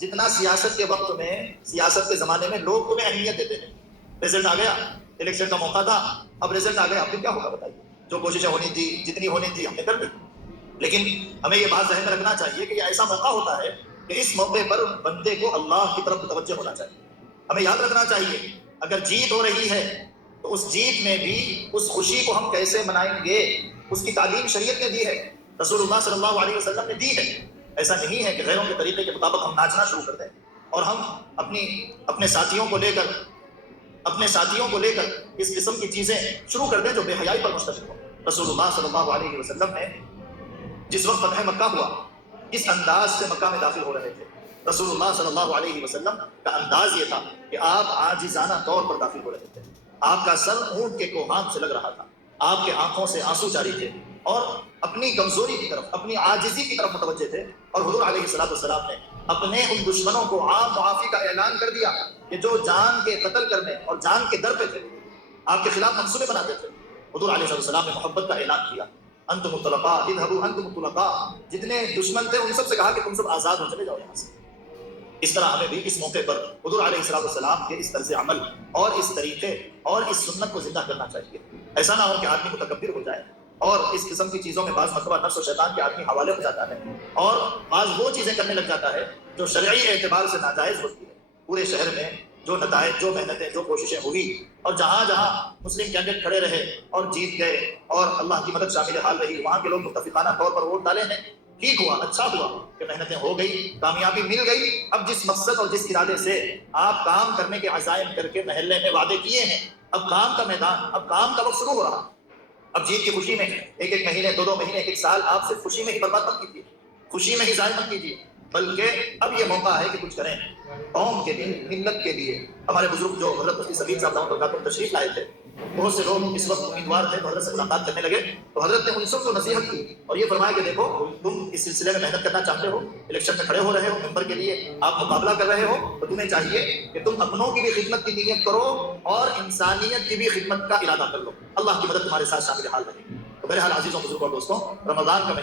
جتنا سیاست کے وقت میں، سیاست کے زمانے میں لوگ تمہیں اہمیت دیتے ہیں. رزلٹ آ گیا، الیکشن کا موقع تھا، اب رزلٹ آ گیا، اب پھر کیا ہوگا بتائیے؟ جو کوششیں ہونی تھی، جتنی ہونی تھی ہم نے کر دی. لیکن ہمیں یہ بات ذہن میں رکھنا چاہیے کہ یہ ایسا موقع ہوتا ہے کہ اس موقع پر بندے کو اللہ کی طرف متوجہ ہونا چاہیے. ہمیں یاد رکھنا چاہیے اگر جیت ہو رہی ہے تو اس جیت میں بھی اس خوشی کو ہم کیسے منائیں گے، اس کی تعلیم شریعت نے دی ہے، رسول اللہ صلی اللہ علیہ وسلم نے دی ہے. ایسا نہیں ہے کہ غیروں کے طریقے کے مطابق ہم ناچنا شروع کر دیں اور ہم اپنے ساتھیوں کو لے کر اس قسم کی چیزیں شروع کر دیں جو بے حیائی پر مشتمل ہو. رسول اللہ صلی اللہ علیہ وسلم نے جس وقت فتح مکہ ہوا، کس انداز سے مکہ میں داخل ہو رہے تھے؟ رسول اللہ صلی اللہ علیہ وسلم کا انداز یہ تھا کہ آپ عاجزانہ طور پر داخل ہو رہے تھے. آپ کا سر اونٹ کے کوہان سے لگ رہا تھا، آپ کے آنکھوں سے آنسو جاری تھے اور اپنی کمزوری کی طرف، اپنی عاجزی کی طرف متوجہ تھے. اور حضور علیہ السلام نے اپنے ان دشمنوں کو عام معافی کا اعلان کر دیا کہ جو جان کے قتل کرنے اور جان کے در پہ تھے، آپ کے خلاف منصوبے بناتے تھے. حضور علیہ السلام نے محبت کا اعلان کیا، انتم الطلقاء اذهبوا انتم الطلقاء. جتنے دشمن تھے ان سب سے کہا کہ تم سب آزاد ہو، چلے جاؤ یہاں سے. اس طرح ہمیں بھی اس موقع پر حضور علیہ السلام کے اس طرز عمل اور اس طریقے اور اس سنت کو زندہ کرنا چاہیے. ایسا نہ ہو کہ آدمی متکبر ہو جائے اور اس قسم کی چیزوں میں بعض مرتبہ نفس و شیطان کے آدمی حوالے ہو جاتا ہے اور بعض وہ چیزیں کرنے لگ جاتا ہے جو شرعی اعتبار سے ناجائز ہوتی ہے. پورے شہر میں جو نتائج، جو محنتیں، جو کوششیں ہوئی اور جہاں جہاں مسلم کینڈیڈیٹ کھڑے رہے اور جیت گئے اور اللہ کی مدد شامل حال رہی، وہاں کے لوگ متفقانہ طور پر ووٹ ڈالے ہیں. ٹھیک ہوا، اچھا ہوا کہ محنتیں ہو گئی، کامیابی مل گئی. اب جس مقصد اور جس ارادے سے آپ کام کرنے کے عزائم کر کے محلے میں وعدے کیے ہیں، اب کام کا میدان، اب کام کا وقت شروع ہو رہا. اب جیت کی خوشی میں ایک مہینے، دو مہینے، ایک سال آپ صرف خوشی میں ہی برباد مت کیجیے، خوشی میں ہی ضائع مت کیجیے، بلکہ اب یہ موقع ہے کہ کچھ کریں قوم کے لیے، ملت کے لیے. ہمارے بزرگ جو حضرت مفتی سلیم صاحب دامت برکاتہ تشریف لائے تھے، بہت سے لوگ اس وقت امیدوار تھے تو حضرت سے ملاقات کرنے لگے تو حضرت نے ان سب کو نصیحت کی اور یہ فرمایا کہ دیکھو، تم اس سلسلے میں محنت کرنا چاہتے ہو، الیکشن میں کھڑے ہو رہے ہو، ممبر کے لیے آپ مقابلہ کر رہے ہو، تو تمہیں چاہیے کہ تم اپنوں کی بھی خدمت کی نیت کرو اور انسانیت کی بھی خدمت کا ارادہ کر لو. اللہ کی مدد تمہارے ساتھ شامل حال رہے گی. تو بہرحال عزیزوں، بزرگوں، دوستوں، رمضان کا